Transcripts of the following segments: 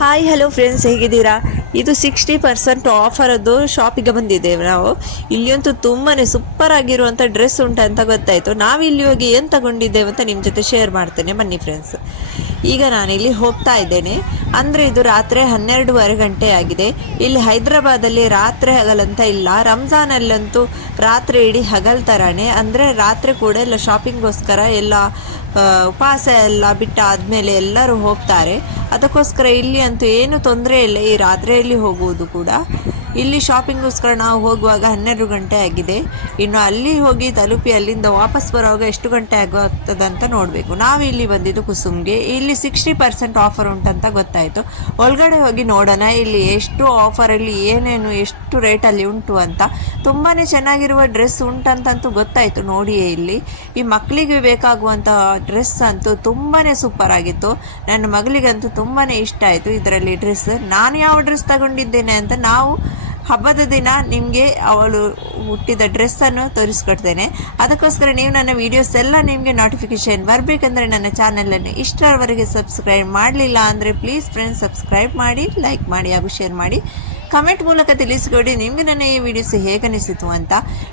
Hi hello friends, ಹೇಗಿದ್ದೀರಾ? ಇದು 60% ಆಫರದ್ದು ಶಾಪಿಗೆ ಬಂದಿದ್ದೇವೆ ನಾವು. ಇಲ್ಲಿಯಂತೂ ತುಂಬಾ ಸೂಪರ್ ಆಗಿರುವಂಥ ಡ್ರೆಸ್ ಉಂಟಂತ ಗೊತ್ತಾಯಿತು. ನಾವಿಲ್ಲಿ ಹೋಗಿ ಏನು ತಗೊಂಡಿದ್ದೇವೆ ಅಂತ ನಿಮ್ಮ ಜೊತೆ ಶೇರ್ ಮಾಡ್ತೇನೆ, ಬನ್ನಿ ಫ್ರೆಂಡ್ಸ್. ಈಗ ನಾನಿಲ್ಲಿ ಹೋಗ್ತಾ ಇದ್ದೇನೆ. ಅಂದರೆ ಇದು ರಾತ್ರಿ 12:30 ಗಂಟೆ ಆಗಿದೆ. ಇಲ್ಲಿ ಹೈದರಾಬಾದಲ್ಲಿ ರಾತ್ರಿ ಹಗಲಂತ ಇಲ್ಲ, ರಂಜಾನಲ್ಲಂತೂ ರಾತ್ರಿ ಇಡೀ ಹಗಲ್ ಥರನೇ. ಅಂದರೆ ರಾತ್ರಿ ಕೂಡ ಎಲ್ಲ ಶಾಪಿಂಗ್ಗೋಸ್ಕರ ಎಲ್ಲ ಉಪವಾಸ ಎಲ್ಲ ಬಿಟ್ಟಾದಮೇಲೆ ಎಲ್ಲರೂ ಹೋಗ್ತಾರೆ. ಅದಕ್ಕೋಸ್ಕರ ಇಲ್ಲಿ ಅಂತೂ ಏನು ತೊಂದರೆ ಇಲ್ಲ ಈ ರಾತ್ರಿಯಲ್ಲಿ ಹೋಗುವುದು ಕೂಡ. ಇಲ್ಲಿ ಶಾಪಿಂಗ್ಗೋಸ್ಕರ ನಾವು ಹೋಗುವಾಗ 12 ಗಂಟೆ ಆಗಿದೆ. ಇನ್ನು ಅಲ್ಲಿ ಹೋಗಿ ತಲುಪಿ ಅಲ್ಲಿಂದ ವಾಪಸ್ ಬರುವಾಗ ಎಷ್ಟು ಗಂಟೆ ಆಗುತ್ತದಂತ ನೋಡಬೇಕು. ನಾವು ಇಲ್ಲಿ ಬಂದಿದ್ದು ಕುಸುಮ್ಗೆ. ಇಲ್ಲಿ 60% ಆಫರ್ ಉಂಟಂತ ಗೊತ್ತಾಯಿತು. ಒಳಗಡೆ ಹೋಗಿ ನೋಡೋಣ ಇಲ್ಲಿ ಎಷ್ಟು ಆಫರಲ್ಲಿ ಏನೇನು ಎಷ್ಟು ರೇಟಲ್ಲಿ ಉಂಟು ಅಂತ. ತುಂಬಾ ಚೆನ್ನಾಗಿರುವ ಡ್ರೆಸ್ ಉಂಟಂತಂತೂ ಗೊತ್ತಾಯಿತು ನೋಡಿಯೇ. ಇಲ್ಲಿ ಈ ಮಕ್ಕಳಿಗೆ ಬೇಕಾಗುವಂಥ ಡ್ರೆಸ್ ಅಂತೂ ತುಂಬಾ ಸೂಪರ್ ಆಗಿತ್ತು. ನನ್ನ ಮಗಳಿಗಂತೂ ತುಂಬಾ ಇಷ್ಟ ಆಯಿತು ಇದರಲ್ಲಿ ಡ್ರೆಸ್. ನಾನು ಯಾವ ಡ್ರೆಸ್ ತಗೊಂಡಿದ್ದೇನೆ ಅಂತ ನಾವು ಹಬ್ಬದ ದಿನ ನಿಮಗೆ ಅವಳು ಹುಟ್ಟಿದ ಡ್ರೆಸ್ಸನ್ನು ತೋರಿಸ್ಕೊಡ್ತೇನೆ. ಅದಕ್ಕೋಸ್ಕರ ನೀವು ನನ್ನ ವೀಡಿಯೋಸ್ ಎಲ್ಲ ನಿಮಗೆ ನೋಟಿಫಿಕೇಷನ್ ಬರಬೇಕಂದ್ರೆ ನನ್ನ ಚಾನಲನ್ನು ಇಷ್ಟರವರೆಗೆ ಸಬ್ಸ್ಕ್ರೈಬ್ ಮಾಡಲಿಲ್ಲ ಅಂದರೆ ಪ್ಲೀಸ್ ಫ್ರೆಂಡ್ಸ್ ಸಬ್ಸ್ಕ್ರೈಬ್ ಮಾಡಿ, ಲೈಕ್ ಮಾಡಿ ಹಾಗೂ ಶೇರ್ ಮಾಡಿ. ಕಮೆಂಟ್ ಮೂಲಕ ತಿಳಿಸಿಕೊಡಿ ನಿಮಗೆ ನನ್ನ ಈ ವಿಡಿಯೋಸ್ ಹೇಗನಿಸಿತು ಅಂತ.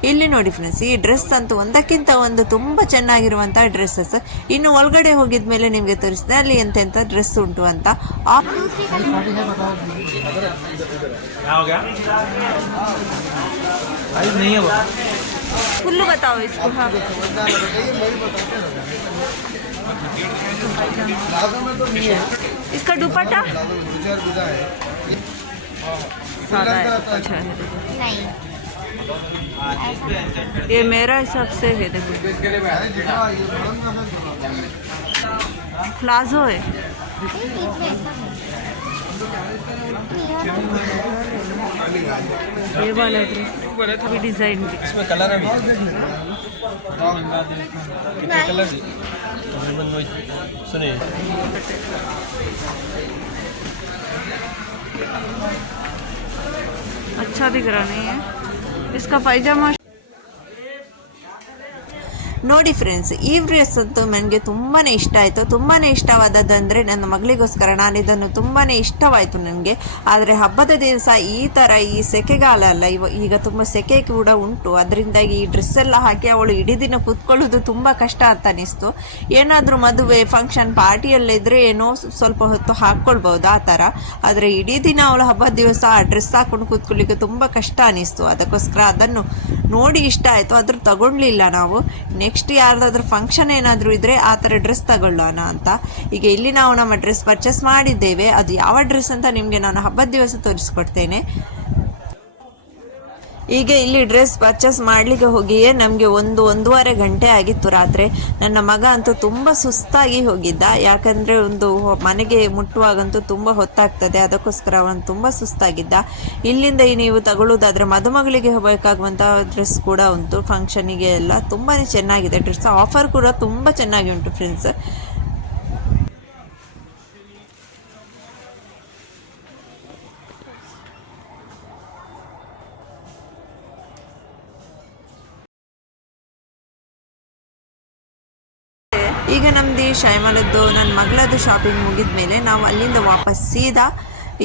ಇಲ್ಲಿ ನೋಡಿ ಫ್ರೆಂಡ್ಸ್, ಈ ಡ್ರೆಸ್ ಅಂತೂ ಒಂದಕ್ಕಿಂತ ಒಂದು ತುಂಬ ಚೆನ್ನಾಗಿರುವಂಥ ಡ್ರೆಸ್ಸಸ್. ಇನ್ನು ಒಳಗಡೆ ಹೋಗಿದ ಮೇಲೆ ನಿಮಗೆ ತೋರಿಸಿದೆ ಅಲ್ಲಿ ಎಂತೆಂಥ ಡ್ರೆಸ್ ಉಂಟು ಅಂತ. फुल्लू बताओ इसको। हाँ, इसका दुपट्टा सादा है, अच्छा है। नहीं, ये मेरा हिसाब से है। देखो प्लाजो है। ये वाला ड्रेस अभी डिजाइन भी इसमें कलर है, कलर सुनिए अच्छा दिख रहा नहीं है। इसका पायजामा ನೋಡಿ ಫ್ರೆಂಡ್ಸ್, ಈ ಡ್ರೆಸ್ ಅಂತೂ ನನಗೆ ತುಂಬಾ ಇಷ್ಟ ಆಯಿತು. ತುಂಬಾ ಇಷ್ಟವಾದದ್ದಂದರೆ ನನ್ನ ಮಗಳಿಗೋಸ್ಕರ ನಾನು ಇದನ್ನು ತುಂಬಾ ಇಷ್ಟವಾಯಿತು ನನಗೆ. ಆದರೆ ಹಬ್ಬದ ದಿವಸ ಈ ಥರ ಈ ಸೆಕೆಗಾಲ ಅಲ್ಲ, ಈಗ ತುಂಬ ಸೆಕೆ ಕೂಡ ಉಂಟು. ಅದರಿಂದಾಗಿ ಈ ಡ್ರೆಸ್ ಎಲ್ಲ ಹಾಕಿ ಅವಳು ಇಡೀ ದಿನ ಕೂತ್ಕೊಳ್ಳೋದು ತುಂಬ ಕಷ್ಟ ಅಂತ ಅನ್ನಿಸ್ತು. ಏನಾದರೂ ಮದುವೆ ಫಂಕ್ಷನ್ ಪಾರ್ಟಿಯಲ್ಲಿದ್ದರೆ ಏನೋ ಸ್ವಲ್ಪ ಹೊತ್ತು ಹಾಕ್ಕೊಳ್ಬೋದು ಆ ಥರ. ಆದರೆ ಇಡೀ ದಿನ ಅವಳು ಹಬ್ಬದ ದಿವಸ ಆ ಡ್ರೆಸ್ ಹಾಕ್ಕೊಂಡು ಕೂತ್ಕೊಳ್ಳಿಕ್ಕೆ ತುಂಬ ಕಷ್ಟ ಅನ್ನಿಸ್ತು. ಅದಕ್ಕೋಸ್ಕರ ಅದನ್ನು ನೋಡಿ ಇಷ್ಟ ಆಯಿತು, ಆದರೂ ತಗೊಳ್ಲಿಲ್ಲ ನಾವು. ನೆಕ್ಸ್ಟ್ ಯಾರ್ದಾದ್ರೂ ಫಂಕ್ಷನ್ ಏನಾದರೂ ಇದ್ದರೆ ಆ ಥರ ಡ್ರೆಸ್ ತಗೊಳ್ಳೋಣ ಅಂತ. ಈಗ ಇಲ್ಲಿ ನಾವು ನಮ್ಮ ಡ್ರೆಸ್ ಪರ್ಚೇಸ್ ಮಾಡಿದ್ದೇವೆ. ಅದು ಯಾವ ಡ್ರೆಸ್ ಅಂತ ನಿಮಗೆ ನಾನು ಹಬ್ಬದ ದಿವಸ ತೋರಿಸ್ಕೊಡ್ತೇನೆ. ಈಗ ಇಲ್ಲಿ ಡ್ರೆಸ್ ಪರ್ಚೇಸ್ ಮಾಡಲಿಕ್ಕೆ ಹೋಗಿಯೇ ನಮಗೆ 1-1.5 ಗಂಟೆ ಆಗಿತ್ತು ರಾತ್ರಿ. ನನ್ನ ಮಗ ಅಂತೂ ತುಂಬ ಸುಸ್ತಾಗಿ ಹೋಗಿದ್ದ. ಯಾಕಂದರೆ ಒಂದು ಮನೆಗೆ ಮುಟ್ಟುವಾಗಂತೂ ತುಂಬ ಹೊತ್ತಾಗ್ತದೆ, ಅದಕ್ಕೋಸ್ಕರ ಅವನು ತುಂಬ ಸುಸ್ತಾಗಿದ್ದ. ಇಲ್ಲಿಂದ ನೀವು ತಗೊಳ್ಳೋದಾದರೆ ಮದುಮಗಳಿಗೆ ಹೋಗಬೇಕಾಗುವಂಥ ಡ್ರೆಸ್ ಕೂಡ ಉಂಟು. ಫಂಕ್ಷನಿಗೆ ಎಲ್ಲ ತುಂಬಾ ಚೆನ್ನಾಗಿದೆ ಡ್ರೆಸ್. ಆಫರ್ ಕೂಡ ತುಂಬ ಚೆನ್ನಾಗಿ ಉಂಟು ಫ್ರೆಂಡ್ಸ್. ಈಗ ನಮ್ಮದು ಶೈಮಲದ್ದು ನನ್ನ ಮಗಳದ್ದು ಶಾಪಿಂಗ್ ಮುಗಿದ ಮೇಲೆ ನಾವು ಅಲ್ಲಿಂದ ವಾಪಸ್ ಸೀದಾ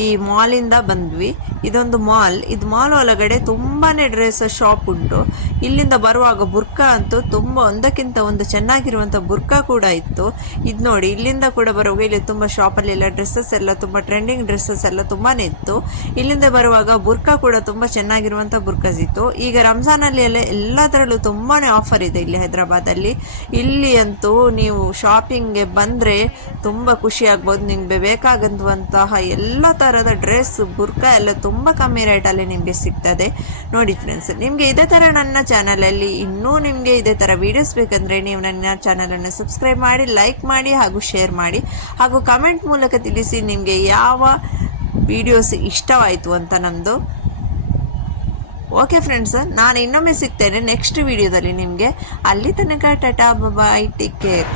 ಈ ಮಾಲಿಂದ ಬಂದ್ವಿ. ಇದೊಂದು ಮಾಲ್. ಇದು ಮಾಲ್ ಒಳಗಡೆ ತುಂಬಾ ಡ್ರೆಸ್ ಶಾಪ್ ಉಂಟು. ಇಲ್ಲಿಂದ ಬರುವಾಗ ಬುರ್ಕಾ ಅಂತೂ ತುಂಬ ಒಂದಕ್ಕಿಂತ ಒಂದು ಚೆನ್ನಾಗಿರುವಂಥ ಬುರ್ಕಾ ಕೂಡ ಇತ್ತು. ಇದು ನೋಡಿ, ಇಲ್ಲಿಂದ ಕೂಡ ಬರುವಾಗ ಇಲ್ಲಿ ತುಂಬ ಶಾಪಲ್ಲೆಲ್ಲ ಡ್ರೆಸ್ಸಸ್ ಎಲ್ಲ ತುಂಬ ಟ್ರೆಂಡಿಂಗ್ ಡ್ರೆಸ್ಸಸ್ ಎಲ್ಲ ತುಂಬಾ ಇತ್ತು. ಇಲ್ಲಿಂದ ಬರುವಾಗ ಬುರ್ಕಾ ಕೂಡ ತುಂಬ ಚೆನ್ನಾಗಿರುವಂಥ ಬುರ್ಕಾಸ್ ಇತ್ತು. ಈಗ ರಂಜಾನಲ್ಲಿ ಎಲ್ಲದರಲ್ಲೂ ತುಂಬಾ ಆಫರ್ ಇದೆ ಇಲ್ಲಿ ಹೈದರಾಬಾದಲ್ಲಿ. ಇಲ್ಲಿ ಅಂತೂ ನೀವು ಶಾಪಿಂಗ್ಗೆ ಬಂದರೆ ತುಂಬ ಖುಷಿ ಆಗ್ಬೋದು. ನಿಮಗೆ ಬೇಕಾಗುವಂತಹ ಎಲ್ಲ ಥರದ ಡ್ರೆಸ್ ಬುರ್ಕಾ ಎಲ್ಲ ತುಂಬ ಕಮ್ಮಿ ರೇಟಲ್ಲಿ ನಿಮಗೆ ಸಿಗ್ತದೆ. ನೋಡಿ ಫ್ರೆಂಡ್ಸ್, ನಿಮಗೆ ಇದೇ ಥರ ನನ್ನ ಚಾನಲಲ್ಲಿ ಇನ್ನೂ ನಿಮಗೆ ಇದೇ ಥರ ವೀಡಿಯೋಸ್ ಬೇಕಂದರೆ ನೀವು ನನ್ನ ಚಾನಲನ್ನು ಸಬ್ಸ್ಕ್ರೈಬ್ ಮಾಡಿ, ಲೈಕ್ ಮಾಡಿ ಹಾಗೂ ಶೇರ್ ಮಾಡಿ. ಹಾಗೂ ಕಮೆಂಟ್ ಮೂಲಕ ತಿಳಿಸಿ ನಿಮಗೆ ಯಾವ ವಿಡಿಯೋಸ್ ಇಷ್ಟವಾಯಿತು ಅಂತ ನಮ್ಮದು. ಓಕೆ ಫ್ರೆಂಡ್ಸ್, ನಾನು ಇನ್ನೊಮ್ಮೆ ಸಿಗ್ತೇನೆ ನೆಕ್ಸ್ಟ್ ವಿಡಿಯೋದಲ್ಲಿ ನಿಮಗೆ. ಅಲ್ಲಿ ತನಕ ಟಾಟಾ ಬಾಯ್, ಟೇಕ್ ಕೇರ್.